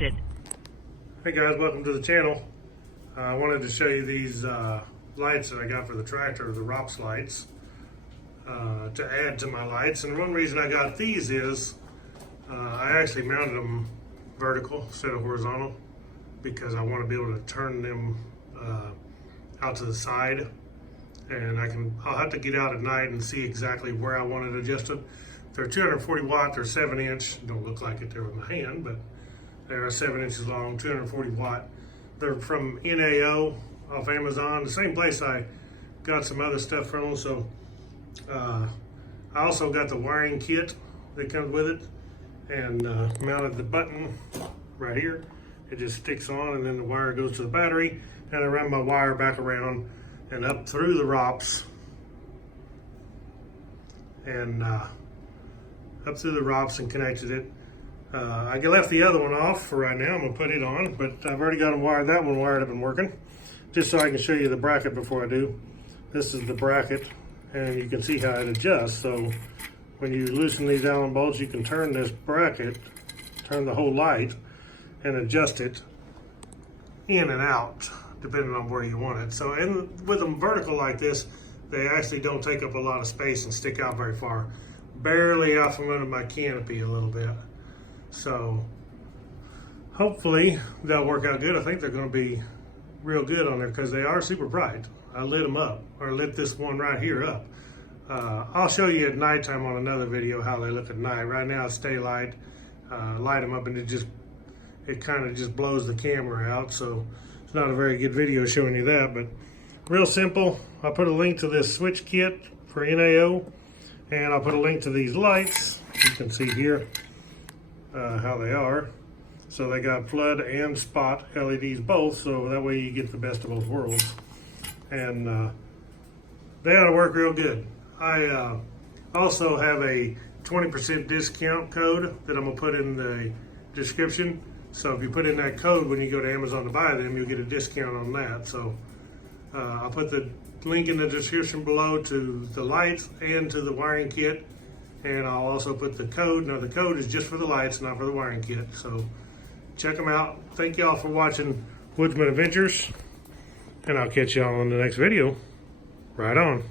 disconnected. Hey guys, welcome to the channel. I wanted to show you these lights that I got for the tractor, the ROPS lights, to add to my lights. And one reason I got these is I actually mounted them vertical instead of horizontal because I want to be able to turn them out to the side. And I'll have to get out at night and see exactly where I want it adjusted. They're 240 watt, they're 7-inch. Don't look like it there with my hand, but they're 7 inches long, 240 watt. They're from NAO off Amazon, the same place I got some other stuff from. So I also got the wiring kit that comes with it, and mounted the button right here. It just sticks on, and then the wire goes to the battery, and I run my wire back around and up through the ROPS, and up through the ROPS and connected it. I left the other one off for right now. I'm gonna put it on, but I've already got them wired. That one wired up and working. Just so I can show you the bracket before I do. This is the bracket, and you can see how it adjusts. So when you loosen these Allen bolts, you can turn this bracket, turn the whole light, and adjust it in and out, depending on where you want it. So with them vertical like this, they actually don't take up a lot of space and stick out very far. Barely out from under my canopy a little bit. So hopefully they'll work out good. I think they're gonna be real good on there because they are super bright. I lit them up, or lit this one right here up. I'll show you at nighttime on another video how they look at night. Right now it's daylight, light them up, and it kind of just blows the camera out. So it's not a very good video showing you that, but real simple. I'll put a link to this switch kit for NAO, and I'll put a link to these lights. You can see here how they are. So they got flood and spot LEDs both, so that way you get the best of both worlds. And they ought to work real good. I also have a 20% discount code that I'm gonna put in the description. So if you put in that code when you go to Amazon to buy them, you'll get a discount on that. So I'll put the link in the description below to the lights and to the wiring kit. And I'll also put the code. Now the code is just for the lights, not for the wiring kit. So check them out. Thank y'all for watching Woodzman Adventures. And I'll catch y'all on the next video. Right on.